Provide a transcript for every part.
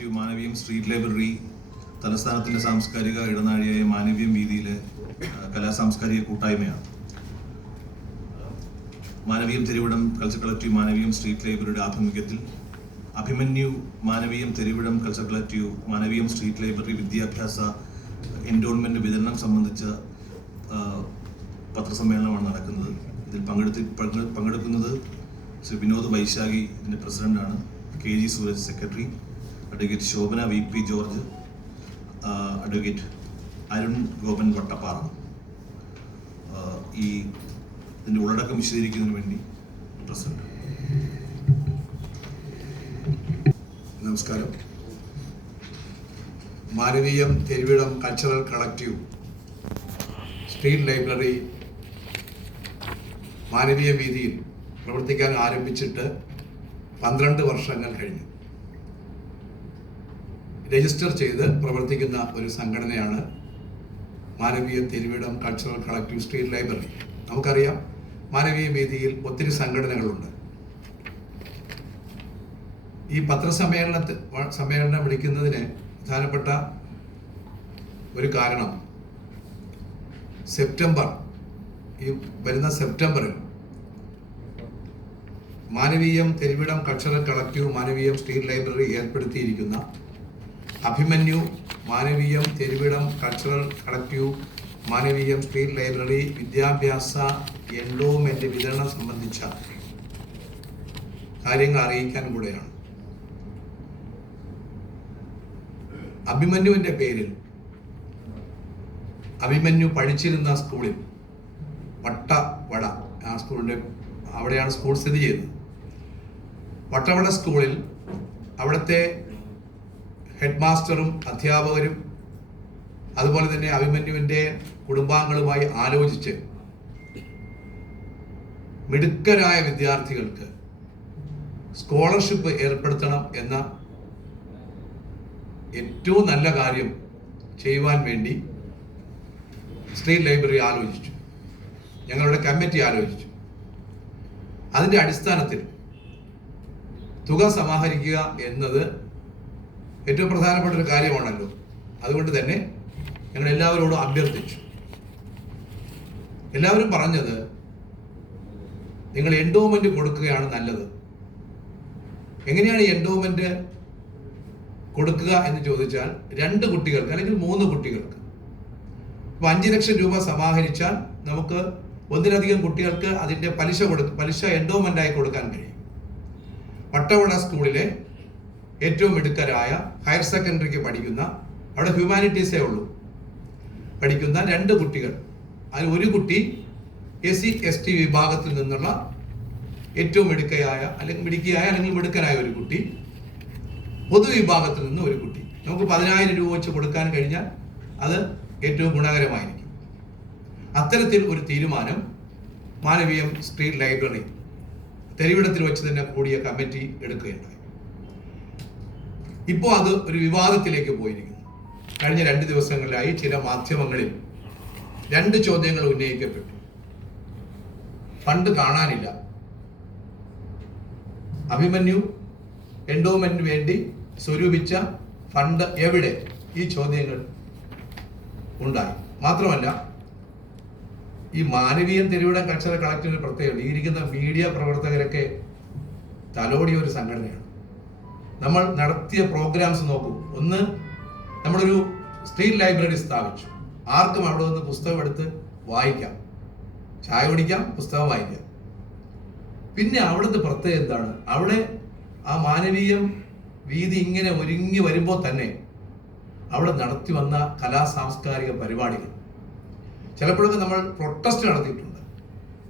Collective Manaveeyam street library തലസ്ഥാനത്തിന്റെ സാംസ്കാരിക ഇടനാഴിയായ മാനവീയം വീതിയിലെ കലാ സാംസ്കാരിക കൂട്ടായ്മയാണ്. Manaveeyam Theruvidam culture collective Manaveeyam street ലൈബ്രറിയുടെ ആഭിമുഖ്യത്തിൽ Abhimanyu Manaveeyam Theruvidam culture collective Manaveeyam street library വിദ്യാഭ്യാസ എൻഡോൺമെന്റ് വിതരണം സംബന്ധിച്ച പത്രസമ്മേളനമാണ് നടക്കുന്നത്. ഇതിൽ പങ്കെടുത്ത് പങ്കെ- പങ്കെടുക്കുന്നത് ശ്രീ വിനോദ് വൈശാഖി ഇതിന്റെ പ്രസിഡന്റാണ് K G Sooraj secretary. Advocate Shobhana V P George advocate Arun Gopan Vattappara. ഈ ഇതിന്റെ ഉള്ളടക്കം വിശദീകരിക്കുന്നതിന് വേണ്ടി പ്രസന്റ് നമസ്കാരം. Manaveeyam Theruvidam cultural collective street library Manaveeya വീതിയിൽ പ്രവർത്തിക്കാൻ ആരംഭിച്ചിട്ട് പന്ത്രണ്ട് വർഷങ്ങൾ കഴിഞ്ഞു. രജിസ്റ്റർ ചെയ്ത് പ്രവർത്തിക്കുന്ന ഒരു സംഘടനയാണ് Manaveeya Theruvidam cultural collective street library നമുക്കറിയാം മാനവീയ വേദിയിൽ ഒത്തിരി സംഘടനകളുണ്ട്. ഈ പത്രസമ്മേളനത്തിൽ സമ്മേളനം വിളിക്കുന്നതിന് പ്രധാനപ്പെട്ട ഒരു കാരണം സെപ്റ്റംബർ ഈ വരുന്ന സെപ്റ്റംബറിൽ Manaveeyam Theruvidam culture collective Manaveeyam state library ഏർപ്പെടുത്തിയിരിക്കുന്ന Abhimanyu Manaveeyam Theruvidam cultural collective Manaveeyam street library വിദ്യാഭ്യാസ എൻഡോമെന്റ് വിതരണം സംബന്ധിച്ച കാര്യങ്ങൾ അറിയിക്കാൻ കൂടെയാണ്. അഭിമന്യുവിന്റെ പേരിൽ അഭിമന്യു പഠിച്ചിരുന്ന സ്കൂളിൽ വട്ടവട ആ സ്കൂളിന്റെ അവിടെയാണ് സ്കൂൾ സ്ഥിതി ചെയ്യുന്നത്. വട്ടവട സ്കൂളിൽ അവിടുത്തെ ഹെഡ് മാസ്റ്ററും അധ്യാപകരും അതുപോലെ തന്നെ അഭിമന്യുവിന്റെ കുടുംബാംഗങ്ങളുമായി ആലോചിച്ച് മിടുക്കരായ വിദ്യാർത്ഥികൾക്ക് സ്കോളർഷിപ്പ് ഏർപ്പെടുത്തണം എന്ന ഏറ്റവും നല്ല കാര്യം ചെയ്യുവാൻ വേണ്ടി സ്ത്രീ ലൈബ്രറി ആലോചിച്ചു. ഞങ്ങളുടെ കമ്മിറ്റി ആലോചിച്ചു. അതിന്റെ അടിസ്ഥാനത്തിൽ തുക സമാഹരിക്കുക എന്നത് ഏറ്റവും പ്രധാനപ്പെട്ട ഒരു കാര്യമാണല്ലോ. അതുകൊണ്ട് തന്നെ ഞങ്ങൾ എല്ലാവരോടും അഭ്യർത്ഥിച്ചു. എല്ലാവരും പറഞ്ഞത് നിങ്ങൾ എൻഡോമെന്റ് കൊടുക്കുകയാണ് നല്ലത്. എങ്ങനെയാണ് എൻഡോമെന്റ് കൊടുക്കുക എന്ന് ചോദിച്ചാൽ രണ്ട് കുട്ടികൾക്ക് അല്ലെങ്കിൽ മൂന്ന് കുട്ടികൾക്ക്. ഇപ്പൊ അഞ്ച് ലക്ഷം രൂപ സമാഹരിച്ചാൽ നമുക്ക് ഒന്നിലധികം കുട്ടികൾക്ക് അതിന്റെ പലിശ കൊടു പലിശ എൻഡോമെന്റ് ആയി കൊടുക്കാൻ കഴിയും. വട്ടവട സ്കൂളിലെ ഏറ്റവും മിടുക്കരായ ഹയർ സെക്കൻഡറിക്ക് പഠിക്കുന്ന അവിടെ ഹ്യൂമാനിറ്റീസേ ഉള്ളൂ. പഠിക്കുന്ന രണ്ട് കുട്ടികൾ. അതിൽ ഒരു കുട്ടി എസ് സി എസ് ടി വിഭാഗത്തിൽ നിന്നുള്ള ഏറ്റവും മിടുക്കയായ അല്ലെങ്കിൽ മിടുക്കിയായ അല്ലെങ്കിൽ മിടുക്കനായ ഒരു കുട്ടി. പൊതുവിഭാഗത്തിൽ നിന്ന് ഒരു കുട്ടി. നമുക്ക് പതിനായിരം രൂപ വെച്ച് കൊടുക്കാൻ കഴിഞ്ഞാൽ അത് ഏറ്റവും ഗുണകരമായിരിക്കും. അത്തരത്തിൽ ഒരു തീരുമാനം മാനവീയം സ്ട്രീറ്റ് ലൈബ്രറി തെരുവിടത്തിൽ വെച്ച് തന്നെ കൂടിയ കമ്മിറ്റി എടുക്കുകയുണ്ടായി ഇപ്പോൾ അത് ഒരു വിവാദത്തിലേക്ക് പോയിരിക്കുന്നു. കഴിഞ്ഞ രണ്ട് ദിവസങ്ങളിലായി ചില മാധ്യമങ്ങളിൽ രണ്ട് ചോദ്യങ്ങൾ ഉന്നയിക്കപ്പെട്ടു. ഫണ്ട് കാണാനില്ല. അഭിമന്യു എൻഡോമെന്റിന് വേണ്ടി സ്വരൂപിച്ച ഫണ്ട് എവിടെ? ഈ ചോദ്യങ്ങൾ ഉണ്ടായി. മാത്രമല്ല ഈ മാനവീയം തെരുവിടം കൾച്ചറൽ കളക്ടീവിന് പ്രത്യേകത ഈ ഇരിക്കുന്ന മീഡിയ പ്രവർത്തകരൊക്കെ തലോടിയ ഒരു സംഘടനയാണ്. നമ്മൾ നടത്തിയ പ്രോഗ്രാംസ് നോക്കൂ. ഒന്ന് നമ്മളൊരു സ്ട്രീറ്റ് ലൈബ്രറി സ്ഥാപിച്ചു. ആർക്കും അവിടെ വന്ന് പുസ്തകം എടുത്ത് വായിക്കാം. ചായ കുടിക്കാം പുസ്തകം വായിക്കാം. പിന്നെ അവിടുത്തെ പ്രത്യേകത എന്താണ്? അവിടെ ആ മാനവീയം വീതി ഇങ്ങനെ ഒരുങ്ങി വരുമ്പോൾ തന്നെ അവിടെ നടത്തി വന്ന കലാ സാംസ്കാരിക പരിപാടികൾ. ചിലപ്പോഴൊക്കെ നമ്മൾ പ്രൊട്ടസ്റ്റ് നടത്തിയിട്ടുണ്ട്.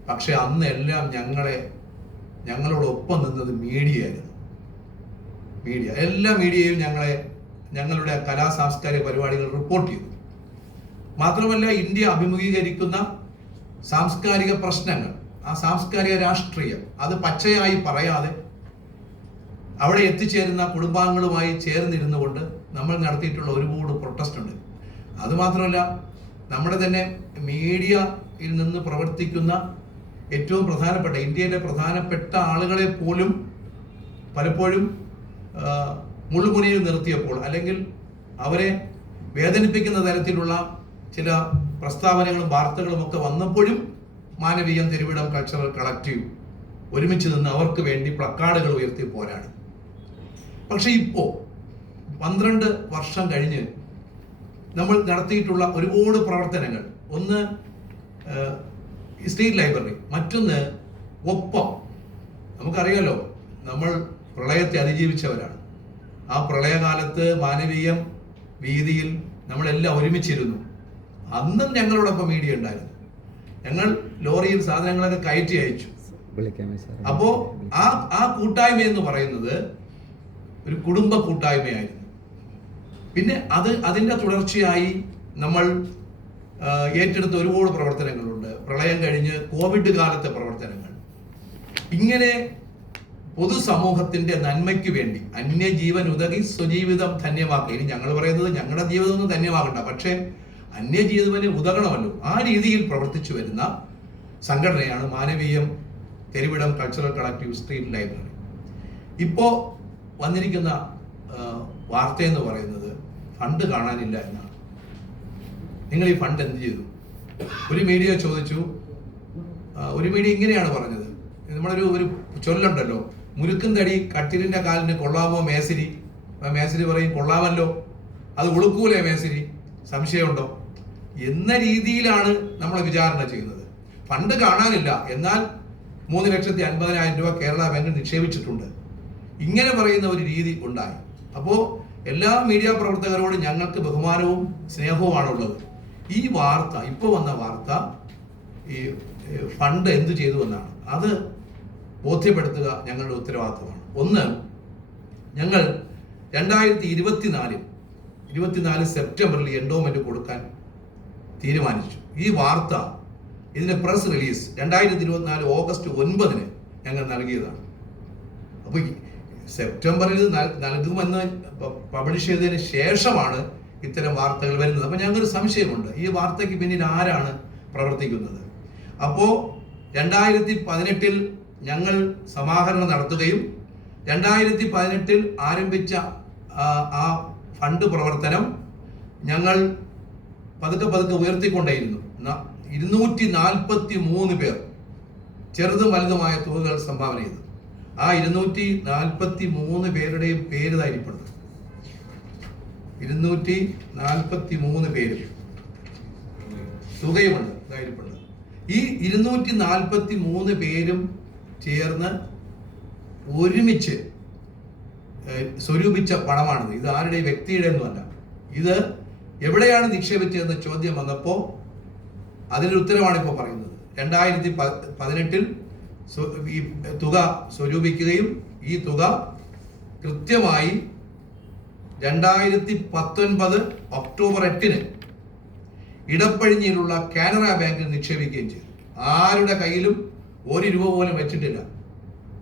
പക്ഷെ അന്ന് എല്ലാം ഞങ്ങളെ ഞങ്ങളോടൊപ്പം നിന്നത് മീഡിയ ആയിരുന്നു മീഡിയ എല്ലാ മീഡിയയും ഞങ്ങളെ ഞങ്ങളുടെ കലാ സാംസ്കാരിക പരിപാടികൾ റിപ്പോർട്ട് ചെയ്തു. മാത്രമല്ല ഇന്ത്യ അഭിമുഖീകരിക്കുന്ന സാംസ്കാരിക പ്രശ്നങ്ങൾ ആ സാംസ്കാരിക രാഷ്ട്രീയം അത് പച്ചയായി പറയാതെ അവിടെ എത്തിച്ചേരുന്ന കുടുംബാംഗങ്ങളുമായി ചേർന്നിരുന്നു കൊണ്ട് നമ്മൾ നടത്തിയിട്ടുള്ള ഒരുപാട് പ്രൊട്ടസ്റ്റ് ഉണ്ട്. അതുമാത്രമല്ല നമ്മുടെ തന്നെ മീഡിയയിൽ നിന്ന് പ്രവർത്തിക്കുന്ന ഏറ്റവും പ്രധാനപ്പെട്ട ഇന്ത്യയിലെ പ്രധാനപ്പെട്ട ആളുകളെ പോലും പലപ്പോഴും മുള്ളുമുനിയിൽ നിർത്തിയപ്പോൾ അല്ലെങ്കിൽ അവരെ വേദനിപ്പിക്കുന്ന തരത്തിലുള്ള ചില പ്രസ്താവനകളും വാർത്തകളും ഒക്കെ വന്നപ്പോഴും മാനവീയം തിരുവിടം കൾച്ചറൽ കളക്റ്റീവ് ഒരുമിച്ച് നിന്ന് അവർക്ക് വേണ്ടി പ്ലക്കാർഡുകൾ ഉയർത്തി പോരാടി പക്ഷെ ഇപ്പോ പന്ത്രണ്ട് വർഷം കഴിഞ്ഞ് നമ്മൾ നടത്തിയിട്ടുള്ള ഒരുപാട് പ്രവർത്തനങ്ങൾ. ഒന്ന് സ്റ്റേറ്റ് ലൈബ്രറി മറ്റൊന്ന് ഒപ്പം. നമുക്കറിയാലോ നമ്മൾ പ്രളയത്തെ അതിജീവിച്ചവരാണ്. ആ പ്രളയകാലത്ത് മാനവീയം വീതിയിൽ നമ്മളെല്ലാം ഒരുമിച്ചിരുന്നു. അന്നും ഞങ്ങളോടൊപ്പം മീഡിയ ഉണ്ടായിരുന്നു. ഞങ്ങൾ ലോറിയിൽ സാധനങ്ങളൊക്കെ കയറ്റി അയച്ചു. അപ്പോ ആ ആ കൂട്ടായ്മ എന്ന് പറയുന്നത് ഒരു കുടുംബ കൂട്ടായ്മയായിരുന്നു. പിന്നെ അത് അതിന്റെ തുടർച്ചയായി നമ്മൾ ഏറ്റെടുത്ത ഒരുപാട് പ്രവർത്തനങ്ങളുണ്ട്. പ്രളയം കഴിഞ്ഞ് കോവിഡ് കാലത്തെ പ്രവർത്തനങ്ങൾ. ഇങ്ങനെ പൊതുസമൂഹത്തിന്റെ നന്മയ്ക്ക് വേണ്ടി അന്യജീവൻ ഉതകി സ്വജീവിതം ധന്യമാക്കുക. ഇനി ഞങ്ങൾ പറയുന്നത് ഞങ്ങളുടെ ജീവിതം ഒന്നും ധന്യമാകണ്ട. പക്ഷേ അന്യജീവന് ഉതകണമല്ലോ. ആ രീതിയിൽ പ്രവർത്തിച്ചു വരുന്ന സംഘടനയാണ് Manaveeyam Theruvidam cultural collective street library ഇപ്പോ വന്നിരിക്കുന്ന വാർത്ത എന്ന് പറയുന്നത് ഫണ്ട് കാണാനില്ല എന്നാണ്. നിങ്ങൾ ഈ ഫണ്ട് എന്ത് ചെയ്തു? ഒരു മീഡിയ ചോദിച്ചു ഒരു മീഡിയ ഇങ്ങനെയാണ് പറഞ്ഞത്. നമ്മളൊരു ഒരു ചൊല്ലുണ്ടല്ലോ. മുരുക്കും തടി കട്ടിലിന്റെ കാലിന് കൊള്ളാമോ മേസിരി? അപ്പൊ മേസിരി പറയും കൊള്ളാമല്ലോ. അത് ഉളുക്കൂലേ മേസിരി? സംശയമുണ്ടോ? എന്ന രീതിയിലാണ് നമ്മൾ വിചാരണ ചെയ്യുന്നത്. ഫണ്ട് കാണാനില്ല. എന്നാൽ മൂന്ന് ലക്ഷത്തി അൻപതിനായിരം രൂപ കേരള ബാങ്ക് നിക്ഷേപിച്ചിട്ടുണ്ട്. ഇങ്ങനെ പറയുന്ന ഒരു രീതി ഉണ്ടായി. അപ്പോൾ എല്ലാ മീഡിയ പ്രവർത്തകരോടും ഞങ്ങൾക്ക് ബഹുമാനവും സ്നേഹവുമാണുള്ളത്. ഈ വാർത്ത ഇപ്പോൾ വന്ന വാർത്ത ഈ ഫണ്ട് എന്ത് ചെയ്തു എന്നാണ്. അത് ബോധ്യപ്പെടുത്തുക ഞങ്ങളുടെ ഉത്തരവാദിത്തമാണ്. ഒന്ന് ഞങ്ങൾ രണ്ടായിരത്തി ഇരുപത്തിനാലിൽ ഇരുപത്തിനാല് സെപ്റ്റംബറിൽ എൻഡോമെന്റ് കൊടുക്കാൻ തീരുമാനിച്ചു. ഈ വാർത്ത ഇതിന്റെ പ്രസ് റിലീസ് രണ്ടായിരത്തി ഇരുപത്തിനാല് ഓഗസ്റ്റ് ഒൻപതിന് ഞങ്ങൾ നൽകിയതാണ്. അപ്പോൾ സെപ്റ്റംബറിൽ നൽ- നൽകുമെന്ന് പബ്ലിഷ് ചെയ്തതിന് ശേഷമാണ് ഇത്തരം വാർത്തകൾ വരുന്നത്. അപ്പൊ ഞങ്ങൾക്കൊരു സംശയമുണ്ട്. ഈ വാർത്തയ്ക്ക് പിന്നിൽ ആരാണ് പ്രവർത്തിക്കുന്നത്? അപ്പോൾ രണ്ടായിരത്തി പതിനെട്ടിൽ ഞങ്ങൾ സമാഹരണം നടത്തുകയും രണ്ടായിരത്തി പതിനെട്ടിൽ ആരംഭിച്ച ആ, ഫണ്ട് പ്രവർത്തനം ഞങ്ങൾ പതുക്കെ പതുക്കെ ഉയർത്തിക്കൊണ്ടേയിരുന്നു. ഇരുന്നൂറ്റി നാൽപ്പത്തി മൂന്ന് പേർ ചെറുതും വലുതുമായ തുകകൾ സംഭാവന ചെയ്തു. ആ ഇരുന്നൂറ്റി നാൽപ്പത്തി മൂന്ന് പേരുടെയും പേര് തായിരിപ്പുണ്ട് ഇരുന്നൂറ്റി നാൽപ്പത്തി മൂന്ന് പേര് തുകയുമുണ്ട് ഇതായിരിപ്പുണ്ട് ഈ ഇരുന്നൂറ്റി നാൽപ്പത്തി മൂന്ന് പേരും ചേർന്ന് ഒരുമിച്ച് സ്വരൂപിച്ച പണമാണിത്. ഇത് ആരുടെ? വ്യക്തിയുടെ ഇത് എവിടെയാണ് നിക്ഷേപിച്ചതെന്ന ചോദ്യം വന്നപ്പോൾ അതിനൊരു ഉത്തരമാണ് ഇപ്പോൾ പറയുന്നത്. രണ്ടായിരത്തി പതിനെട്ടിൽ ഈ തുക സ്വരൂപിക്കുകയും ഈ തുക കൃത്യമായി രണ്ടായിരത്തി പത്തൊൻപത് ഒക്ടോബർ എട്ടിന് ഇടപ്പഴിഞ്ഞിലുള്ള കാനറ ബാങ്കിൽ നിക്ഷേപിക്കുകയും ചെയ്തു. ആരുടെ കയ്യിലും ഒരു രൂപ പോലും വെച്ചിട്ടില്ല.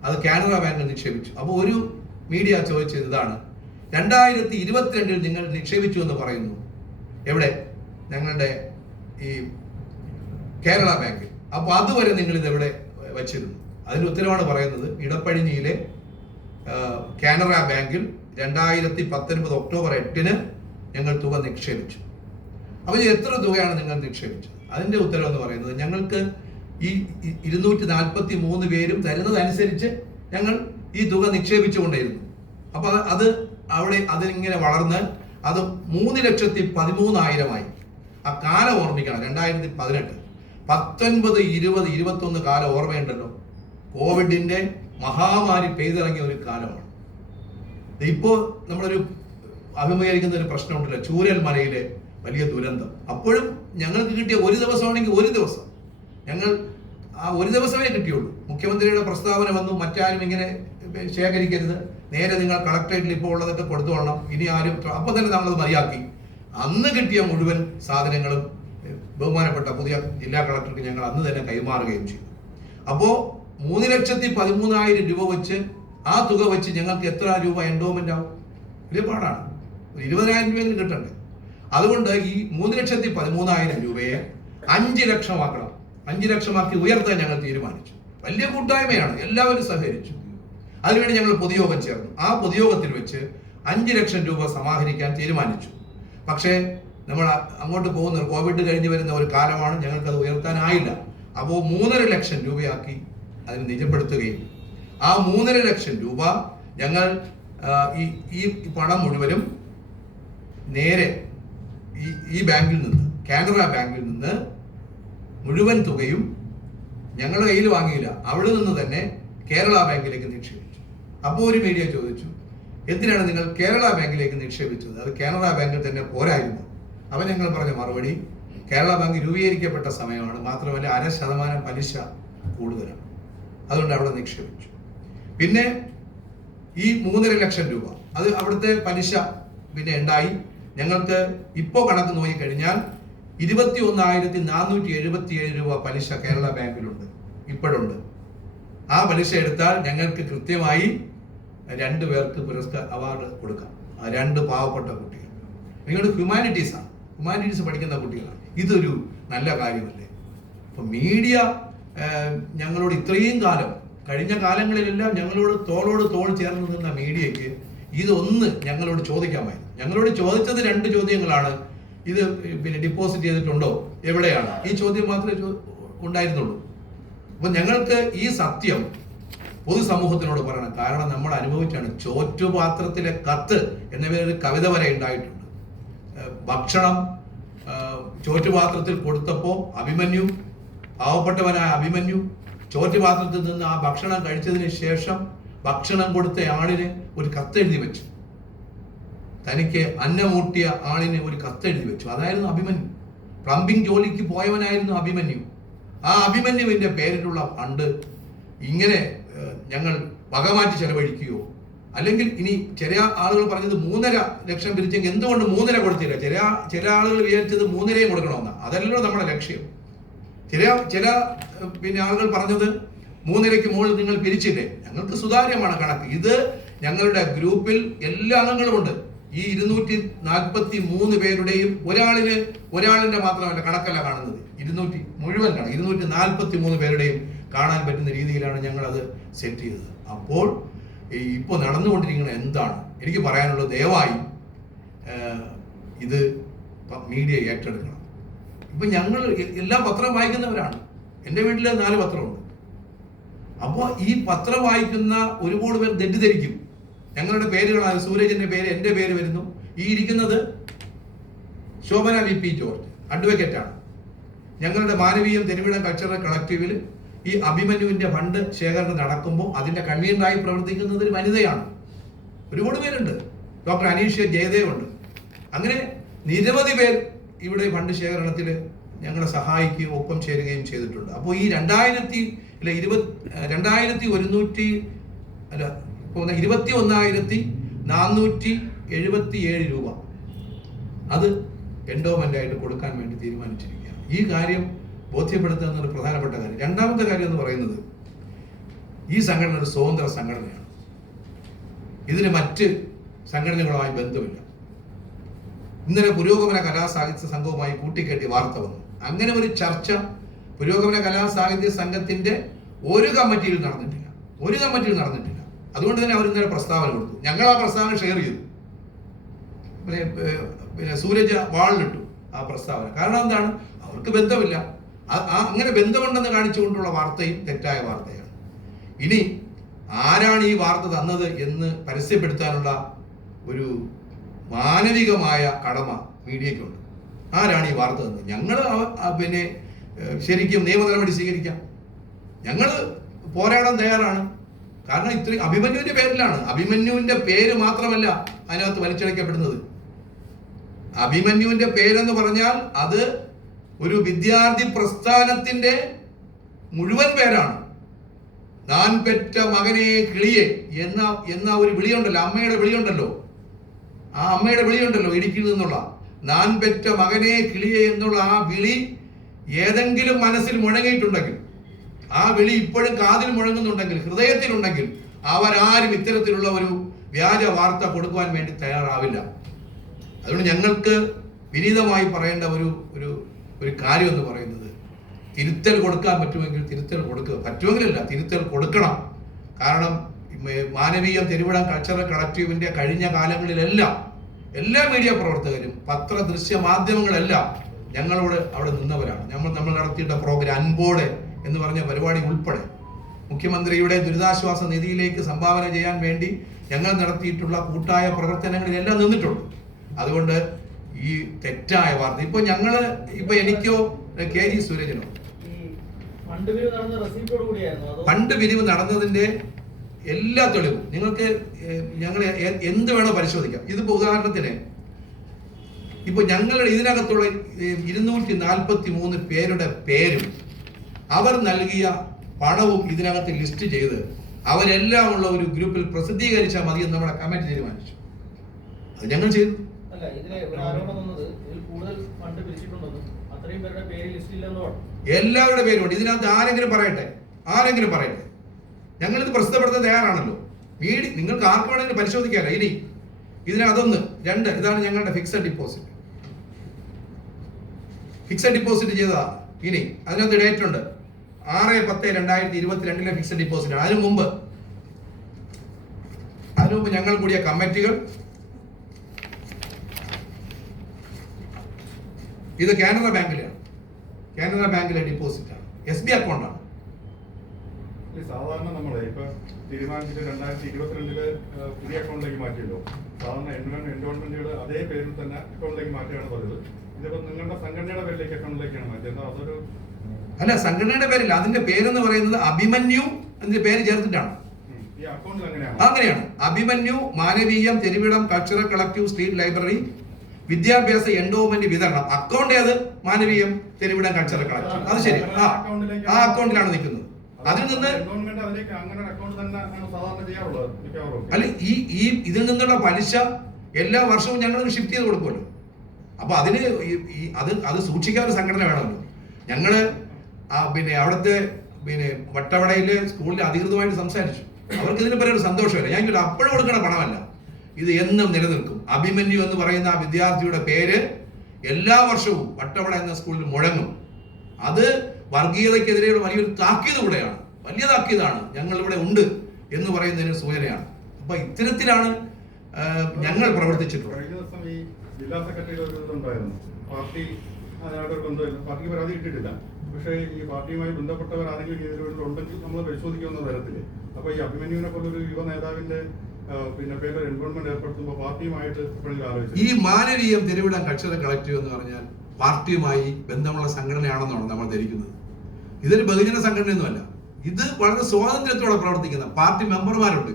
അത് കാനറ ബാങ്ക് നിക്ഷേപിച്ചു. അപ്പോൾ ഒരു മീഡിയ ചോദിച്ചത് ഇതാണ്. രണ്ടായിരത്തി ഇരുപത്തിരണ്ടിൽ നിങ്ങൾ നിക്ഷേപിച്ചു എന്ന് പറയുന്നു. എവിടെ? ഞങ്ങളുടെ ഈ കേരള ബാങ്കിൽ അപ്പോൾ അതുവരെ നിങ്ങൾ ഇത് എവിടെ വച്ചിരുന്നു? അതിന് ഉത്തരവാണ് പറയുന്നത് ഇടപ്പഴിഞ്ഞിയിലെ കാനറ ബാങ്കിൽ രണ്ടായിരത്തി പത്തൊൻപത് ഒക്ടോബർ എട്ടിന് ഞങ്ങൾ തുക നിക്ഷേപിച്ചു. അപ്പോൾ എത്ര തുകയാണ് നിങ്ങൾ നിക്ഷേപിച്ചത്? അതിന്റെ ഉത്തരവെന്ന് പറയുന്നത് ഞങ്ങൾക്ക് ഈ ഇരുന്നൂറ്റി നാൽപ്പത്തി മൂന്ന് പേരും തരുന്നതനുസരിച്ച് ഞങ്ങൾ ഈ തുക നിക്ഷേപിച്ചുകൊണ്ടേയിരുന്നു. അപ്പോൾ അത് അവിടെ അതിങ്ങനെ വളർന്ന് അത് മൂന്ന് ലക്ഷത്തി പതിമൂന്നായിരമായി ആ കാലം ഓർമ്മിക്കണം രണ്ടായിരത്തി പതിനെട്ട് പത്തൊൻപത് ഇരുപത് ഇരുപത്തൊന്ന് കാലം ഓർമ്മയുണ്ടല്ലോ. കോവിഡിന്റെ മഹാമാരി പെയ്തിറങ്ങിയ ഒരു കാലമാണ്. ഇപ്പോൾ നമ്മളൊരു അഭിമുഖീകരിക്കുന്ന ഒരു പ്രശ്നമുണ്ടല്ലോ ചൂരൽ മലയിലെ വലിയ ദുരന്തം. അപ്പോഴും ഞങ്ങൾക്ക് കിട്ടിയ ഒരു ദിവസമാണെങ്കിൽ ഒരു ദിവസം. ഞങ്ങൾ ആ ഒരു ദിവസമേ കിട്ടിയുള്ളൂ. മുഖ്യമന്ത്രിയുടെ പ്രസ്താവന വന്നു മറ്റാരും ഇങ്ങനെ ശേഖരിക്കരുത്. നേരെ നിങ്ങൾ കളക്ടറേറ്റിൽ ഇപ്പോൾ ഉള്ളതൊക്കെ കൊടുത്തോളണം. ഇനി ആരും അപ്പോൾ തന്നെ നമ്മളത് മതിയാക്കി. അന്ന് കിട്ടിയ മുഴുവൻ സാധനങ്ങളും ബഹുമാനപ്പെട്ട പുതിയ ജില്ലാ കളക്ടർക്ക് ഞങ്ങൾ അന്ന് തന്നെ കൈമാറുകയും ചെയ്തു. അപ്പോൾ മൂന്ന് ലക്ഷത്തി പതിമൂന്നായിരം രൂപ വെച്ച് ആ തുക വെച്ച് ഞങ്ങൾക്ക് എത്ര രൂപ എൻഡോമെന്റ് ആവും? വലിയ പാടാണ്. ഒരു ഇരുപതിനായിരം രൂപയെങ്കിലും കിട്ടണ്ടേ. അതുകൊണ്ട് ഈ മൂന്ന് ലക്ഷത്തി പതിമൂന്നായിരം രൂപയെ അഞ്ച് ലക്ഷമാക്കണം. അഞ്ച് ലക്ഷമാക്കി ഉയർത്താൻ ഞങ്ങൾ തീരുമാനിച്ചു. വലിയ കൂട്ടായ്മയാണ്. എല്ലാവരും സഹകരിച്ചു. അതിനുവേണ്ടി ഞങ്ങൾ പൊതുയോഗം ചേർന്നു. ആ പൊതുയോഗത്തിൽ വെച്ച് അഞ്ച് ലക്ഷം രൂപ സമാഹരിക്കാൻ തീരുമാനിച്ചു. പക്ഷേ നമ്മൾ അങ്ങോട്ട് പോകുന്ന കോവിഡ് കഴിഞ്ഞ് വരുന്ന ഒരു കാലമാണ് ഞങ്ങൾക്കത് ഉയർത്താനായില്ല അപ്പോൾ മൂന്നര ലക്ഷം രൂപയാക്കി അതിന് നിജപ്പെടുത്തുകയും ആ മൂന്നര ലക്ഷം രൂപ ഞങ്ങൾ ഈ ഈ പണം മുഴുവനും നേരെ ഈ ഈ ബാങ്കിൽ നിന്ന് കാനറ ബാങ്കിൽ നിന്ന് മുഴുവൻ തുകയും ഞങ്ങളുടെ കയ്യിൽ വാങ്ങിയില്ല. അവിടെ നിന്ന് തന്നെ കേരള ബാങ്കിലേക്ക് നിക്ഷേപിച്ചു. അപ്പോൾ ഒരു മീഡിയ ചോദിച്ചു എന്തിനാണ് നിങ്ങൾ കേരള ബാങ്കിലേക്ക് നിക്ഷേപിച്ചത്? അത് കാനറ ബാങ്കിൽ തന്നെ പോരായിരുന്നു. അവൻ ഞങ്ങൾ പറഞ്ഞ മറുപടി കേരള ബാങ്ക് രൂപീകരിക്കപ്പെട്ട സമയമാണ്. മാത്രമല്ല അര ശതമാനം പലിശ കൂടുതലാണ്. അതുകൊണ്ട് അവിടെ നിക്ഷേപിച്ചു. പിന്നെ ഈ മൂന്നര ലക്ഷം രൂപ അത് അവിടുത്തെ പലിശ പിന്നെ ഉണ്ടായി. ഞങ്ങൾക്ക് ഇപ്പോൾ കണക്ക് നോക്കിക്കഴിഞ്ഞാൽ ഇരുപത്തി ഒന്നായിരത്തി നാനൂറ്റി എഴുപത്തി ഏഴ് രൂപ പലിശ കേരള ബാങ്കിലുണ്ട്. ഇപ്പോഴുണ്ട്. ആ പലിശ എടുത്താൽ ഞങ്ങൾക്ക് കൃത്യമായി രണ്ട് പേർക്ക് പുരസ്കാര അവാർഡ് കൊടുക്കാം. രണ്ട് പാവപ്പെട്ട കുട്ടികൾ. നിങ്ങളുടെ ഹ്യൂമാനിറ്റീസാണ് ഹ്യൂമാനിറ്റീസ് പഠിക്കുന്ന കുട്ടികളാണ് ഇതൊരു നല്ല കാര്യമല്ലേ? അപ്പൊ മീഡിയ ഞങ്ങളോട് ഇത്രയും കാലം കഴിഞ്ഞ കാലങ്ങളിലെല്ലാം ഞങ്ങളോട് തോളോട് തോൾ ചേർന്ന് നിന്ന മീഡിയയ്ക്ക് ഇതൊന്ന് ഞങ്ങളോട് ചോദിക്കാമായിരുന്നു. ഞങ്ങളോട് ചോദിച്ചത് രണ്ട് ചോദ്യങ്ങളാണ്. ഇത് പിന്നെ ഡിപ്പോസിറ്റ് ചെയ്തിട്ടുണ്ടോ? എവിടെയാണ്? ഈ ചോദ്യം മാത്രമേ ഉണ്ടായിരുന്നുള്ളൂ. അപ്പൊ ഞങ്ങൾക്ക് ഈ സത്യം പൊതുസമൂഹത്തിനോട് പറയണം. കാരണം നമ്മൾ അനുഭവിച്ചാണ് ചോറ്റുപാത്രത്തിലെ കത്ത് എന്ന കവിത വരെ ഉണ്ടായിട്ടുണ്ട്. ഭക്ഷണം ചോറ്റുപാത്രത്തിൽ കൊടുത്തപ്പോൾ അഭിമന്യു പാവപ്പെട്ടവനായ അഭിമന്യു ചോറ്റുപാത്രത്തിൽ നിന്ന് ആ ഭക്ഷണം കഴിച്ചതിന് ശേഷം ഭക്ഷണം കൊടുത്ത ആളിന് ഒരു കത്ത് എഴുതി വെച്ചു. തനിക്ക് അന്നമൂട്ടിയ ആളിന് ഒരു കത്തെഴുതി വെച്ചു. അതായിരുന്നു അഭിമന്യു. പ്ലംബിംഗ് ജോലിക്ക് പോയവനായിരുന്നു അഭിമന്യു. ആ അഭിമന്യുവിന്റെ പേരിലുള്ള ഫണ്ട് ഇങ്ങനെ ഞങ്ങൾ വകമാറ്റി ചെലവഴിക്കുകയോ അല്ലെങ്കിൽ ഇനി ചില ആളുകൾ പറഞ്ഞത് മൂന്നര ലക്ഷം പിരിച്ചെങ്കിൽ എന്തുകൊണ്ട് മൂന്നര കൊടുത്തില്ല? ചില ചില ആളുകൾ വിചാരിച്ചത് മൂന്നരയും കൊടുക്കണമെന്നാണ് അതല്ലല്ലോ നമ്മുടെ ലക്ഷ്യം. ചില ചില പിന്നെ ആളുകൾ പറഞ്ഞത് മൂന്നരയ്ക്ക് മുകളിൽ നിങ്ങൾ പിരിച്ചില്ലേ? ഞങ്ങൾക്ക് സുതാര്യമാണ് കണക്ക്. ഇത് ഞങ്ങളുടെ ഗ്രൂപ്പിൽ എല്ലാ അംഗങ്ങളുമുണ്ട്. ഈ ഇരുന്നൂറ്റി നാൽപ്പത്തി മൂന്ന് പേരുടെയും ഒരാളിന് ഒരാളിന്റെ മാത്രമല്ല കണക്കല്ല കാണുന്നത്. ഇരുന്നൂറ്റി മുഴുവൻ കാണും. ഇരുന്നൂറ്റി നാൽപ്പത്തി മൂന്ന് പേരുടെയും കാണാൻ പറ്റുന്ന രീതിയിലാണ് ഞങ്ങൾ അത് സെറ്റ് ചെയ്തത്. അപ്പോൾ ഇപ്പോൾ നടന്നുകൊണ്ടിരിക്കുന്നത് എന്താണ്? എനിക്ക് പറയാനുള്ളത് ദയവായി ഇത് മീഡിയ ഏറ്റെടുക്കണം. ഇപ്പൊ ഞങ്ങൾ എല്ലാ പത്രം വായിക്കുന്നവരാണ്. എന്റെ വീട്ടിൽ നാല് പത്രമുണ്ട്. അപ്പോൾ ഈ പത്രം വായിക്കുന്ന ഒരുപാട് പേർ തെറ്റിദ്ധരിക്കും. ഞങ്ങളുടെ പേരുകളാണ് സൂരജിന്റെ പേര് എന്റെ പേര് വരുന്നു. ഈ ഇരിക്കുന്നത് Shobhana V P George advocate ആണ്. ഞങ്ങളുടെ മാനവീയം തെരുവിടം കൾച്ചറൽ കളക്റ്റീവിൽ ഈ അഭിമന്യുവിന്റെ ഫണ്ട് ശേഖരണം നടക്കുമ്പോൾ അതിന്റെ കൺവീനറായി പ്രവർത്തിക്കുന്നത് ഒരു വനിതയാണ്. ഒരുപാട് പേരുണ്ട്. ഡോക്ടർ അനീഷ്യ ജയദേവ് ഉണ്ട് അങ്ങനെ നിരവധി പേർ ഇവിടെ ഫണ്ട് ശേഖരണത്തിൽ ഞങ്ങളെ സഹായിക്കുകയും ഒപ്പം ചേരുകയും ചെയ്തിട്ടുണ്ട്. അപ്പോൾ ഈ രണ്ടായിരത്തി അല്ല ഇരുപത് രണ്ടായിരത്തി ഒരുന്നൂറ്റി അല്ല ഇരുപത്തി ഒന്നായിരത്തി നാനൂറ്റി എഴുപത്തി ഏഴ് രൂപ. അത് എൻഡോമെന്റ് ആയിട്ട് കൊടുക്കാൻ വേണ്ടി തീരുമാനിച്ചിരിക്കുകയാണ്. ഈ കാര്യം ബോധ്യപ്പെടുത്തുക എന്നൊരു പ്രധാനപ്പെട്ട കാര്യം. രണ്ടാമത്തെ കാര്യം എന്ന് പറയുന്നത് ഈ സംഘടന ഒരു സ്വതന്ത്ര സംഘടനയാണ്. ഇതിന് മറ്റ് സംഘടനകളുമായി ബന്ധമില്ല. ഇന്നലെ പുരോഗമന കലാസാഹിത്യ സംഘവുമായി കൂട്ടിക്കെട്ടി വാർത്ത വന്നു. അങ്ങനെ ഒരു ചർച്ച പുരോഗമന കലാസാഹിത്യ സംഘത്തിന്റെ ഒരു കമ്മിറ്റിയിൽ നടന്നിട്ടില്ല. ഒരു കമ്മിറ്റിയിൽ നടന്നിട്ടില്ല. അതുകൊണ്ട് തന്നെ അവർ പ്രസ്താവന കൊടുത്തു. ഞങ്ങൾ ആ പ്രസ്താവന ഷെയർ ചെയ്തു. പിന്നെ പിന്നെ സൂരജ് വാളിലിട്ടു ആ പ്രസ്താവന. കാരണം എന്താണ്? അവർക്ക് ബന്ധമില്ല. അങ്ങനെ ബന്ധമുണ്ടെന്ന് കാണിച്ചുകൊണ്ടുള്ള വാർത്തയും തെറ്റായ വാർത്തയാണ്. ഇനി ആരാണ് ഈ വാർത്ത തന്നത് എന്ന് പരസ്യപ്പെടുത്താനുള്ള ഒരു മാനവികമായ കടമ മീഡിയയ്ക്കുണ്ട്. ആരാണ് ഈ വാർത്ത തന്നത്? ഞങ്ങൾ പിന്നെ ശരിക്കും നിയമ നടപടി സ്വീകരിക്കാം. ഞങ്ങൾ പോരാടാൻ തയ്യാറാണ്. കാരണം ഇത്രയും അഭിമന്യുവിന്റെ പേരിലാണ്. അഭിമന്യുവിന്റെ പേര് മാത്രമല്ല അതിനകത്ത് വലിച്ചെടുക്കപ്പെടുന്നത് അഭിമന്യുവിന്റെ പേരെന്ന് പറഞ്ഞാൽ അത് ഒരു വിദ്യാർത്ഥി പ്രസ്ഥാനത്തിന്റെ മുഴുവൻ പേരാണ്. നാൻ പെറ്റ മകനെ കിളിയെ എന്ന എന്ന ഒരു വിളിയുണ്ടല്ലോ അമ്മയുടെ വിളിയുണ്ടല്ലോ. ആ അമ്മയുടെ വിളിയുണ്ടല്ലോ ഇടുക്കിയിൽ നിന്നുള്ള. നാൻ പെറ്റ മകനെ കിളിയെ എന്നുള്ള ആ വിളി ഏതെങ്കിലും മനസ്സിൽ മുഴങ്ങിയിട്ടുണ്ടെങ്കിൽ ആ വിളി ഇപ്പോഴും കാതിൽ മുഴങ്ങുന്നുണ്ടെങ്കിൽ ഹൃദയത്തിലുണ്ടെങ്കിൽ അവരാരും ഇത്തരത്തിലുള്ള ഒരു വ്യാജ വാർത്ത കൊടുക്കുവാൻ വേണ്ടി തയ്യാറാവില്ല. അതുകൊണ്ട് ഞങ്ങൾക്ക് വിനീതമായി പറയേണ്ട ഒരു ഒരു ഒരു കാര്യം എന്ന് പറയുന്നത് തിരുത്തൽ കൊടുക്കാൻ പറ്റുമെങ്കിൽ തിരുത്തൽ കൊടുക്കുക. പറ്റുമെങ്കിലല്ല തിരുത്തൽ കൊടുക്കണം. കാരണം മാനവീയം തിരുവിടം കൾച്ചറൽ കളക്റ്റീവിന്റെ കഴിഞ്ഞ കാലങ്ങളിലെല്ലാം എല്ലാ മീഡിയ പ്രവർത്തകരും പത്ര ദൃശ്യ മാധ്യമങ്ങളെല്ലാം ഞങ്ങളോട് അവിടെ നിന്നവരാണ്. നമ്മൾ നമ്മൾ നടത്തിയിട്ട പ്രോഗ്രാം അൻപോട് എന്ന് പറഞ്ഞ പരിപാടി ഉൾപ്പെടെ മുഖ്യമന്ത്രിയുടെ ദുരിതാശ്വാസ നിധിയിലേക്ക് സംഭാവന ചെയ്യാൻ വേണ്ടി ഞങ്ങൾ നടത്തിയിട്ടുള്ള കൂട്ടായ പ്രവർത്തനങ്ങളിലെല്ലാം നിന്നിട്ടുണ്ട്. അതുകൊണ്ട് ഈ തെറ്റായ വാർത്ത. ഇപ്പൊ ഞങ്ങൾ ഇപ്പൊ എനിക്കോ കെ ജി സൂരജിനോ? പണ്ട് ഫണ്ട് പിരിവ് നടന്നതിന്റെ എല്ലാ തെളിവും നിങ്ങൾക്ക് ഞങ്ങൾ എന്ത് വേണോ പരിശോധിക്കാം. ഇതിപ്പോ ഉദാഹരണത്തിന് ഇപ്പൊ ഞങ്ങളുടെ ഇതിനകത്തുള്ള ഇരുന്നൂറ്റി നാൽപ്പത്തി മൂന്ന് പേരുടെ പേരും അവർ നൽകിയ പണവും ഇതിനകത്ത് ലിസ്റ്റ് ചെയ്ത് അവരെല്ലാം ഉള്ള ഒരു ഗ്രൂപ്പിൽ പ്രസിദ്ധീകരിച്ചാൽ മതി എന്ന് നമ്മുടെ കമ്മിറ്റി തീരുമാനിച്ചു. അത് ഞങ്ങൾ ചെയ്തു. പേര് എല്ലാവരുടെ പേരുണ്ട് ഇതിനകത്ത് ആരെങ്കിലും പറയട്ടെ? ആരെങ്കിലും പറയട്ടെ? ഇത് പ്രസിദ്ധപ്പെടുത്താൻ തയ്യാറാണല്ലോ. വീടി നിങ്ങൾക്ക് ആർക്ക് വേണമെങ്കിലും പരിശോധിക്കാമല്ലോ ഇനി ഇതിനകത്തൊന്ന് രണ്ട് ഇതാണ് ഞങ്ങളുടെ ഫിക്സഡ് ഡിപ്പോസിറ്റ് ഫിക്സഡ് ഡിപ്പോസിറ്റ് ചെയ്താ ഇനി അതിനകത്ത് ഡേറ്റ് ഉണ്ട്. ആറ് പത്ത് രണ്ടായിരത്തി ഇരുപത്തിരണ്ടിലെ ഫിക്സഡ് ഡിപ്പോസിറ്റ് അതിനു മുമ്പ് അതിനു മുമ്പ് ഞങ്ങൾ കൂടിയ കമ്മിറ്റികൾ ഇത് കാനറ ബാങ്കിലാണ് കാനറ ബാങ്കിലെ ഡിപ്പോസിറ്റ് ആണ്. എസ് ബി അക്കൗണ്ടാണ് സാധാരണ നമ്മളെ ഇപ്പൊ തീരുമാനിച്ചിട്ട് രണ്ടായിരത്തി ഇരുപത്തിരണ്ടിൽ പുതിയ അക്കൗണ്ടിലേക്ക് മാറ്റിയല്ലോ. സാധാരണ എൻവോൺ എൻവോൺമെന്റുകൾ അതേ പേരിൽ തന്നെ അക്കൗണ്ടിലേക്ക് മാറ്റുകയാണ് പതിവ്. ഇതിപ്പോ നിങ്ങളുടെ സംഘടനയുടെ പേരിലേക്ക് അക്കൗണ്ടിലേക്കാണ് മാറ്റിയത്. അതൊരു അല്ല സംഘടനയുടെ പേരില്ല. അതിന്റെ പേരെന്ന് പറയുന്നത് അഭിമന്യു അതിന്റെ പേര് ചേർത്തിട്ടാണ്. അങ്ങനെയാണ്? Abhimanyu Manaveeyam Theruvidam cultural collective street library വിദ്യാഭ്യാസ എൻഡോമെന്റ് വിതരണം. അക്കൗണ്ട് ഏത്? മാനവീയം തെരുവിടം കൾച്ചറൽ കളക്റ്റീവ് അത് ശരി. ആ ആ അക്കൗണ്ടിലാണ് നിൽക്കുന്നത്. അതിൽ നിന്ന് അല്ല ഈ ഈ ഇതിൽ നിന്നുള്ള പലിശ എല്ലാ വർഷവും ഞങ്ങൾ ഷിഫ്റ്റ് ചെയ്ത് കൊടുക്കുമല്ലോ. അപ്പൊ അതിന് അത് അത് സൂക്ഷിക്കാൻ ഒരു സംഘടന വേണമല്ലോ. ഞങ്ങൾ ആ പിന്നെ അവിടുത്തെ പിന്നെ വട്ടവടയിലെ സ്കൂളിലെ അധികൃതമായിട്ട് സംസാരിച്ചു. അവർക്ക് ഇതിനെ പറ്റി സന്തോഷമല്ല. ഞാൻ ചോദിച്ചു അപ്പോഴും കൊടുക്കണ പണമല്ല. ഇത് എന്നും നിലനിൽക്കും. അഭിമന്യു എന്ന് പറയുന്ന ആ വിദ്യാർത്ഥിയുടെ പേര് എല്ലാ വർഷവും വട്ടവട എന്ന സ്കൂളിൽ മുഴങ്ങും. അത് വർഗീയതയ്ക്കെതിരെയുള്ള വലിയൊരു താക്കീത് കൂടെയാണ്. വലിയ താക്കീതാണ്. ഞങ്ങൾ ഇവിടെ ഉണ്ട് എന്ന് പറയുന്നതിന് സൂചനയാണ്. അപ്പൊ ഇത്തരത്തിലാണ് ഞങ്ങൾ പ്രവർത്തിച്ചിട്ടുള്ളത്. ജില്ലാ സെക്രട്ടറിയുടെ ഒരു ഇതുണ്ടായിരുന്നു. പാർട്ടി അതിനായിട്ട് ഒരു ബന്ധമില്ല പാർട്ടിക്ക് പരാതി കിട്ടിയിട്ടില്ല. പക്ഷേ ഈ പാർട്ടിയുമായി ബന്ധപ്പെട്ടവർ ആരെങ്കിലും ഇതിലൂടെ ഉണ്ടെങ്കിൽ നമ്മൾ പരിശോധിക്കുന്ന തരത്തിൽ അപ്പൊ ഈ അഭിമന്യുവിനെ പോലൊരു യുവ നേതാവിന്റെ പിന്നെ പേരിൽ എൻവോൾമെന്റ് ഏർപ്പെടുത്തുമ്പോൾ പാർട്ടിയുമായിട്ട് എപ്പോഴും ആലോചിച്ചു? ഈ മാനവീയം തിരുവിടം കക്ഷര കളക്റ്റീവ് എന്ന് പറഞ്ഞാൽ പാർട്ടിയുമായി ബന്ധമുള്ള സംഘടനയാണെന്നാണ് നമ്മൾ ധരിക്കുന്നത്? ഇതൊരു ബഹുജന സംഘടനയൊന്നുമല്ല. ഇത് വളരെ സ്വാതന്ത്ര്യത്തോടെ പ്രവർത്തിക്കുന്ന പാർട്ടി മെമ്പർമാരുണ്ട്.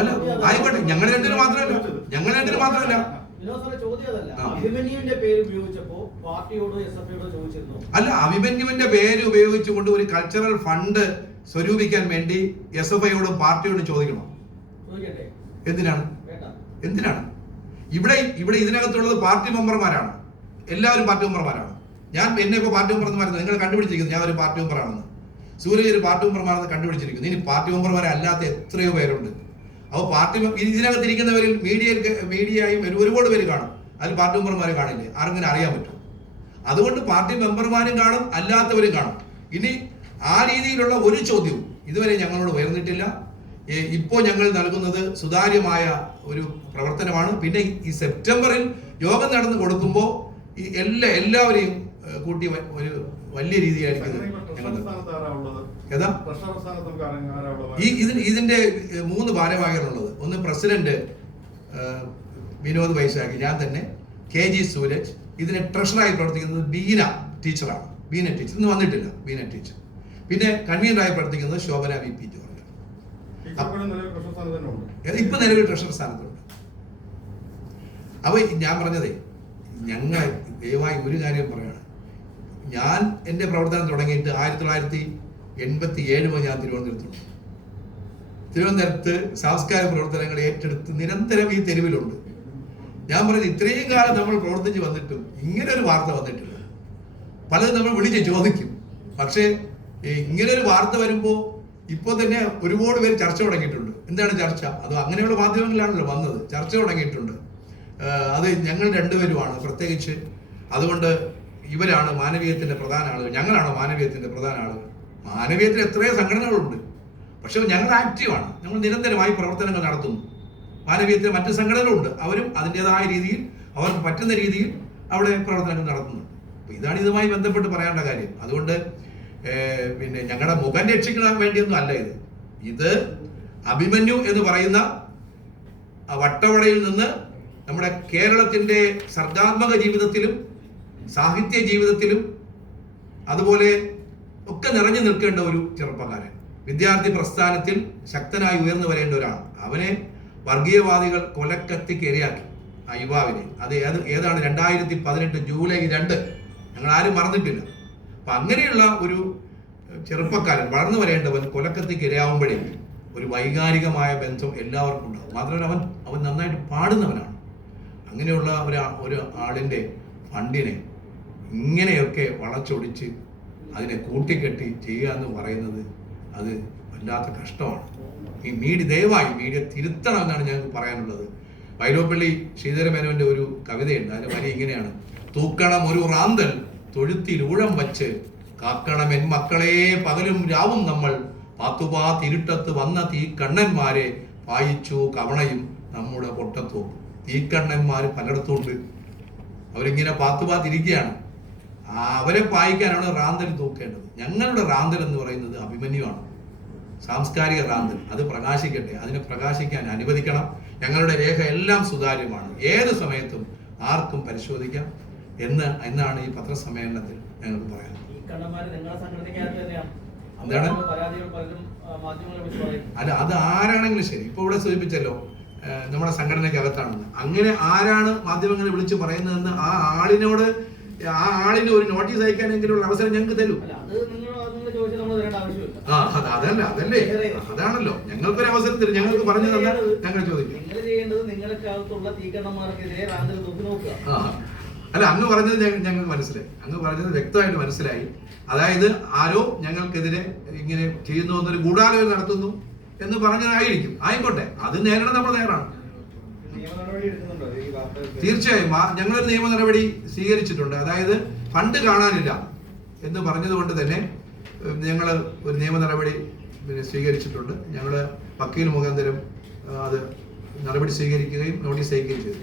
അല്ല ആയിക്കോട്ടെ. ഞങ്ങൾ രണ്ടിന് മാത്രമല്ല. ഞങ്ങൾ രണ്ടിന് മാത്രമല്ല. വിനോദ് സാറെ ചോദ്യം അതല്ല. അഭിമന്യുവിന്റെ പേര് ഉപയോഗിച്ചപ്പോ അല്ല അഭിമന്യുവിന്റെ പേര് ഉപയോഗിച്ചുകൊണ്ട് ഒരു കൾച്ചറൽ ഫണ്ട് സ്വരൂപിക്കാൻ വേണ്ടി എസ് എഫ് ഐയോടും പാർട്ടിയോടും ചോദിക്കണം? എന്തിനാണ്? എന്തിനാണ്? ഇവിടെ ഇവിടെ ഇതിനകത്തുള്ളത് പാർട്ടി മെമ്പർമാരാണ്. എല്ലാവരും പാർട്ടി മെമ്പർമാരാണ്. ഞാൻ എന്നെ ഇപ്പോൾ പാർട്ടി മെമ്പർമാരെന്ന് നിങ്ങൾ കണ്ടുപിടിച്ചിരിക്കുന്നു. ഞാൻ ഒരു പാർട്ടി മെമ്പറാണെന്ന്. സൂര്യ ഒരു പാർട്ടി മെമ്പർമാരെന്ന് കണ്ടുപിടിച്ചിരിക്കുന്നു. ഇനി പാർട്ടി മെമ്പർമാരെ അല്ലാത്ത എത്രയോ പേരുണ്ട്. അപ്പോൾ പാർട്ടി മെ- ഇതിനകത്ത് ഇരിക്കുന്നവരിൽ മീഡിയയിൽ മീഡിയയും ഒരുപാട് പേര് കാണും. അതിൽ പാർട്ടി മെമ്പർമാരെ കാണില്ലേ? ആർക്കും അറിയാൻ പറ്റും അതുകൊണ്ട് പാർട്ടി മെമ്പർമാരും കാണും അല്ലാത്തവരും കാണും. ഇനി ആ രീതിയിലുള്ള ഒരു ചോദ്യവും ഇതുവരെ ഞങ്ങളോട് ഉയർന്നിട്ടില്ല. ഇപ്പോൾ ഞങ്ങൾ നൽകുന്നത് സുതാര്യമായ ഒരു പ്രവർത്തനമാണ്. പിന്നെ ഈ സെപ്റ്റംബറിൽ യോഗം നടന്നു കൊടുക്കുമ്പോൾ ഈ എല്ലാ എല്ലാവരെയും കൂട്ടി ഒരു വലിയ രീതിയായിരിക്കും ഏതാ? ഈ ഇതിന് ഇതിന്റെ മൂന്ന് ഭാരവാഹികളുള്ളത്. ഒന്ന് പ്രസിഡന്റ് വിനോദ് വൈശാഖി ഞാൻ തന്നെ കെ ജി സൂരജ് ഇതിന് ട്രഷറായി പ്രവർത്തിക്കുന്നത് ബീന ടീച്ചറാണ്. ബീന ടീച്ചർ. ഇന്ന് വന്നിട്ടില്ല ബീന ടീച്ചർ. പിന്നെ കൺവീനറായി പ്രവർത്തിക്കുന്നത് ശോഭന വി പി ജോർജ്. ഇപ്പൊ നിലവിൽ ട്രഷറർ സ്ഥാനത്തുണ്ട്. അപ്പൊ ഞാൻ പറഞ്ഞതേ ഞങ്ങൾ ദയവായി ഒരു കാര്യം പറയാണ്. ഞാൻ എന്റെ പ്രവർത്തനം തുടങ്ങിയിട്ട് ആയിരത്തി തൊള്ളായിരത്തി എൺപത്തി ഏഴ് മുതൽ ഞാൻ തിരുവനന്തപുരത്തുണ്ട്. തിരുവനന്തപുരത്ത് സാംസ്കാരിക പ്രവർത്തനങ്ങൾ ഏറ്റെടുത്ത് നിരന്തരം ഈ തെരുവിലുണ്ട്. ഞാൻ പറയുന്നത് ഇത്രയും കാലം നമ്മൾ പ്രവർത്തിച്ച് വന്നിട്ടും ഇങ്ങനെ ഒരു വാർത്ത വന്നിട്ടില്ല. പലതും നമ്മൾ വിളിച്ച് ചോദിക്കും. പക്ഷേ ഇങ്ങനെ ഒരു വാർത്ത വരുമ്പോൾ ഇപ്പോൾ തന്നെ ഒരുപാട് പേര് ചർച്ച തുടങ്ങിയിട്ടുണ്ട്. എന്താണ് ചർച്ച? അത് അങ്ങനെയുള്ള മാധ്യമങ്ങളിലാണല്ലോ വന്നത്. ചർച്ച തുടങ്ങിയിട്ടുണ്ട്. അത് ഞങ്ങൾ രണ്ടുപേരുമാണ് പ്രത്യേകിച്ച്. അതുകൊണ്ട് ഇവരാണ് മാനവീയത്തിന്റെ പ്രധാന ആളുകൾ. ഞങ്ങളാണ് മാനവീയത്തിന്റെ പ്രധാന ആളുകൾ? മാനവീയത്തിൽ എത്രയോ സംഘടനകളുണ്ട്. പക്ഷെ ഞങ്ങൾ ആക്റ്റീവാണ്. ഞങ്ങൾ നിരന്തരമായി പ്രവർത്തനങ്ങൾ നടത്തുന്നു. മാനവീയത്തിന് മറ്റ് സംഘടനകളുണ്ട്. അവരും അതിന്റെതായ രീതിയിൽ അവർക്ക് പറ്റുന്ന രീതിയിൽ അവിടെ പ്രവർത്തനങ്ങൾ നടത്തുന്നുണ്ട് അപ്പോൾ ഇതാണ് ഇതുമായി ബന്ധപ്പെട്ട് പറയേണ്ട കാര്യം. അതുകൊണ്ട് പിന്നെ ഞങ്ങളുടെ മുഖം രക്ഷിക്കാൻ വേണ്ടിയൊന്നും അല്ല ഇത്. ഇത് അഭിമന്യു എന്ന് പറയുന്ന വട്ടവടയിൽ നിന്ന് നമ്മുടെ കേരളത്തിന്റെ സർഗാത്മക ജീവിതത്തിലും സാഹിത്യ ജീവിതത്തിലും അതുപോലെ ഒക്കെ നിറഞ്ഞു നിൽക്കേണ്ട ഒരു ചെറുപ്പക്കാരൻ. വിദ്യാർത്ഥി പ്രസ്ഥാനത്തിൽ ശക്തനായി ഉയർന്നു വരേണ്ട ഒരാൾ. അവനെ വർഗീയവാദികൾ കൊലക്കത്തിക്ക് ഇരയാക്കി ആ യുവാവിനെ. അത് ഏത് ഏതാണ് രണ്ടായിരത്തി പതിനെട്ട് ജൂലൈ രണ്ട്. ഞങ്ങൾ ആരും മറന്നിട്ടില്ല. അപ്പം അങ്ങനെയുള്ള ഒരു ചെറുപ്പക്കാരൻ വളർന്നു വരേണ്ടവൻ കൊലക്കത്തിക്ക് ഇരയാവുമ്പോഴേ ഒരു വൈകാരികമായ ബന്ധം എല്ലാവർക്കും ഉണ്ടാകും മാത്രമല്ല അവൻ അവൻ നന്നായിട്ട് പാടുന്നവനാണ്. അങ്ങനെയുള്ള ഒരു ഒരു ആളിന്റെ ഫണ്ടിനെ ഇങ്ങനെയൊക്കെ വളച്ചൊടിച്ച് അതിനെ കൂട്ടിക്കെട്ടി ചെയ്യുക എന്ന് പറയുന്നത് അത് വല്ലാത്ത കഷ്ടമാണ്. ഈ മീഡിയ ദയവായി മീഡിയ തിരുത്തണം എന്നാണ് ഞങ്ങൾക്ക് പറയാനുള്ളത്. വൈലോപ്പള്ളി ശ്രീധരമേനോന്റെ ഒരു കവിതയുണ്ട്. അതിന്റെ വരി ഇങ്ങനെയാണ്. തൂക്കണം ഒരു റാന്തൽ തൊഴുത്തിൽ ഊഴം വച്ച് കാക്കണം എൻ മക്കളെ പകലും രാവും നമ്മൾ. പാത്തുപാ തിരുട്ടത്ത് വന്ന തീ കണ്ണന്മാരെ പായിച്ചു കവണയും നമ്മുടെ പൊട്ടത്തു. തീക്കണ്ണന്മാർ പലയിടത്തുണ്ട്. അവരിങ്ങനെ പാത്തുപാ തിരിക്കുകയാണ്. അവരെ പായിക്കാനാണ് റാന്തൽ തൂക്കേണ്ടത്. ഞങ്ങളുടെ റാന്തൽ എന്ന് പറയുന്നത് അഭിമന്യുവാണ്. സാംസ്കാരിക റാന്തൽ അത് പ്രകാശിക്കട്ടെ. അതിനെ പ്രകാശിക്കാൻ അനുവദിക്കണം. ഞങ്ങളുടെ രേഖ എല്ലാം സുതാര്യമാണ്. ഏത് സമയത്തും ആർക്കും പരിശോധിക്കാം എന്ന് എന്നാണ് ഈ പത്രസമ്മേളനത്തിൽ ഞങ്ങൾ പറയാനുള്ളത് എന്താണ്? അല്ല അത് ആരാണെങ്കിലും ശരി. ഇപ്പൊ ഇവിടെ സൂചിപ്പിച്ചല്ലോ നമ്മുടെ സംഘടനയ്ക്കകത്താണെന്ന് അങ്ങനെ ആരാണ് മാധ്യമങ്ങളെ വിളിച്ച് പറയുന്നതെന്ന് ആ ആളിനോട് ആ ആളിന് ഒരു നോട്ടീസ് അയക്കാനെങ്കിലും അവസരം ഞങ്ങൾക്ക് തരൂ. ആ അത് അതല്ല അതല്ലേ. അതാണല്ലോ ഞങ്ങൾക്കൊരു അവസരം തരും ഞങ്ങൾക്ക് പറഞ്ഞു തന്നാൽ ഞങ്ങൾ ചോദിക്കും. നിങ്ങൾ ചെയ്യേണ്ടത് നിങ്ങൾക്കകത്തുള്ള തീക്കണ്ണന്മാർക്കെതിരെ റാന്തൽ നോക്കുക. അല്ല അങ്ങ് പറഞ്ഞത് ഞങ്ങൾ ഞങ്ങൾക്ക് മനസ്സിലായി. അങ്ങ് പറഞ്ഞത് വ്യക്തമായിട്ട് മനസ്സിലായി. അതായത് ആരോ ഞങ്ങൾക്കെതിരെ ഇങ്ങനെ ചെയ്യുന്നു എന്നൊരു ഗൂഢാലോചന നടത്തുന്നു എന്ന് പറഞ്ഞതായിരിക്കും. ആയിക്കോട്ടെ അത് നേരിടാൻ നമ്മൾ നേരാണ് തീർച്ചയായും. ഞങ്ങളൊരു നിയമ നടപടി സ്വീകരിച്ചിട്ടുണ്ട്. അതായത് ഫണ്ട് കാണാനില്ല എന്ന് പറഞ്ഞതുകൊണ്ട് തന്നെ ഞങ്ങൾ ഒരു നിയമ നടപടി പിന്നെ സ്വീകരിച്ചിട്ടുണ്ട്. ഞങ്ങൾ വക്കീൽ മുഖാന്തരം അത് നടപടി സ്വീകരിക്കുകയും നോട്ടീസ് അയക്കുകയും ചെയ്തു.